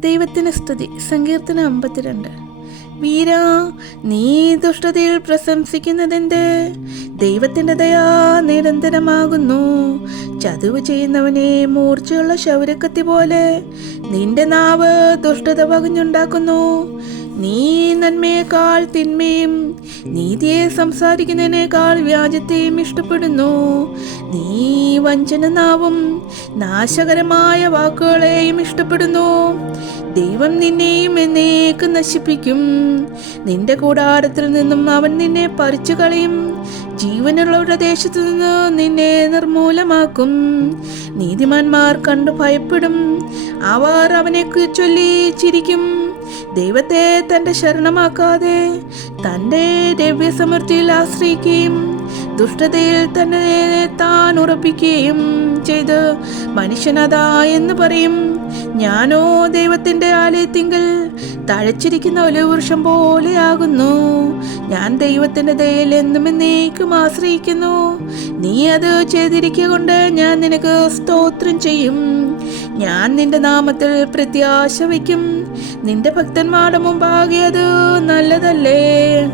ദൈവത്തിന് സ്തുതി. സങ്കീർത്തനം അമ്പത്തിരണ്ട്. വീരാ നീ ദുഷ്ടതയിൽ പ്രശംസിക്കുന്നതെന്ത്? ദൈവത്തിന്റെ ദയാ നിരന്തരമാകുന്നു. ചതിവ് ചെയ്യുന്നവനെ മൂർച്ചയുള്ള ശൗരക്കത്തി പോലെ നിന്റെ നാവ് ദുഷ്ടത പകഞ്ഞുണ്ടാക്കുന്നു നീ നന്മയേക്കാൾ തിന്മയും നീതിയെ സംസാരിക്കുന്നതിനേക്കാൾ വ്യാജത്തെയും ഇഷ്ടപ്പെടുന്നു. നീ വഞ്ചന നാവും നാശകരമായ വാക്കുകളെയും ഇഷ്ടപ്പെടുന്നു. ദൈവം നിന്നെയും എന്നേക്ക് നശിപ്പിക്കും. നിന്റെ കൂടാരത്തിൽ നിന്നും അവൻ നിന്നെ പറിച്ചു കളയും. ജീവനുള്ളവരുടെ ദേശത്തു നിന്ന് നിന്നെ നിർമൂലമാക്കും. നീതിമാന്മാർ കണ്ടു ഭയപ്പെടും. അവർ അവനെ ചൊല്ലി ചിരിക്കും. ദൈവത്തെ തന്റെ ശരണമാക്കാതെ തന്റെ ദിവ്യസമൃദ്ധിയിൽ ആശ്രയിക്കുകയും ദുഷ്ടതയിൽ തന്നെ താൻ ഉറപ്പിക്കുകയും ചെയ്ത് മനുഷ്യനതാ എന്ന് പറയും. ഞാനോ ദൈവത്തിന്റെ ആലയത്തിങ്കിൽ തഴച്ചിരിക്കുന്ന ഒരു വൃക്ഷം പോലെയാകുന്നു ഞാൻ ദൈവത്തിന്റെ ദയയിൽ എന്നും എന്നേക്കും ആശ്രയിക്കുന്നു. നീ അത് ചെയ്തിരിക്കൊണ്ട് ഞാൻ നിനക്ക് സ്തോത്രം ചെയ്യും. ഞാൻ നിന്റെ നാമത്തിൽ പ്രത്യാശ വയ്ക്കും. നിന്റെ ഭക്തന്മാരുടെ മുമ്പാകെ അത് നല്ലതല്ലേ?